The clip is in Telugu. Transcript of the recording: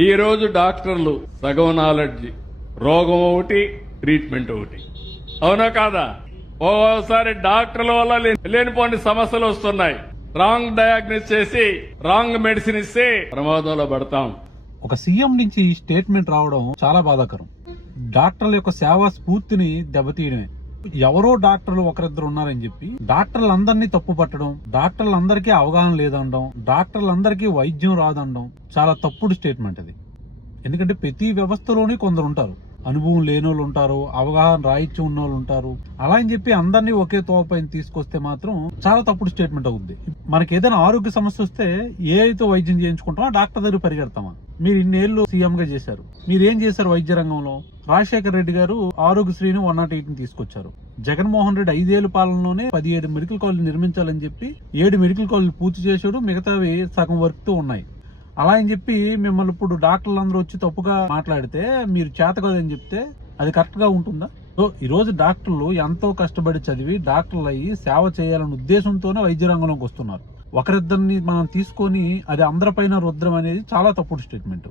ఈ రోజు డాక్టర్లు సగం నాలెడ్జ్, రోగం ఒకటి, ట్రీట్మెంట్ ఒకటి. అవునా కాదా? ఓసారి డాక్టర్ల వల్ల లేనిపోని సమస్యలు వస్తున్నాయి. రాంగ్ డయాగ్నోస్ చేసి రాంగ్ మెడిసిన్ ఇస్తే ప్రమాదంలో పడతాం. ఒక సీఎం నుంచి ఈ స్టేట్మెంట్ రావడం చాలా బాధాకరం. డాక్టర్ల యొక్క సేవా స్ఫూర్తిని దెబ్బతీయడమే. ఎవరో డాక్టర్లు ఒకరిద్దరు ఉన్నారని చెప్పి డాక్టర్లందరినీ తప్పు పట్టడం, డాక్టర్లందరికీ అవగాహన లేదనడం, డాక్టర్లందరికీ వైద్యం రాదనడం చాలా తప్పుడు స్టేట్మెంట్ అది. ఎందుకంటే ప్రతి వ్యవస్థలోనే కొందరు ఉంటారు, అనుభవం లేని వాళ్ళు ఉంటారు, అవగాహన రాయిత్యం ఉన్న వాళ్ళు ఉంటారు. అలా అని చెప్పి అందరినీ ఒకే తోపైన తీసుకొస్తే మాత్రం చాలా తప్పుడు స్టేట్మెంట్ అవుద్ది. మనకి ఏదైనా ఆరోగ్య సమస్య వస్తే ఏ అయితే వైద్యం చేయించుకుంటామో డాక్టర్ దగ్గర పరిగెడతామా? మీరు ఇన్నేళ్లు సీఎం గా చేశారు, మీరేం చేశారు వైద్య రంగంలో? రాజశేఖర రెడ్డి గారు ఆరోగ్యశ్రీని 108 తీసుకొచ్చారు. జగన్మోహన్ రెడ్డి 5 ఏళ్ల పాలనలోనే 17 మెడికల్ కాలేజీలు నిర్మించాలని చెప్పి 7 మెడికల్ కాలేజీలు పూర్తి చేశాడు. మిగతావి సగం వర్క్ తో ఉన్నాయి. అలా అని చెప్పి మిమ్మల్ని ఇప్పుడు డాక్టర్లు అందరూ వచ్చి తప్పుగా మాట్లాడితే, మీరు చేత కదని చెప్తే అది కరెక్ట్ గా ఉంటుందా? సో ఈ రోజు డాక్టర్లు ఎంతో కష్టపడి చదివి డాక్టర్లు అయ్యి సేవ చేయాలనే ఉద్దేశంతోనే వైద్య రంగంలోకి వస్తున్నారు. ఒకరిద్దరిని మనం తీసుకొని అది అందరిపైన రుద్రం అనేది చాలా తప్పుడు స్టేట్మెంట్.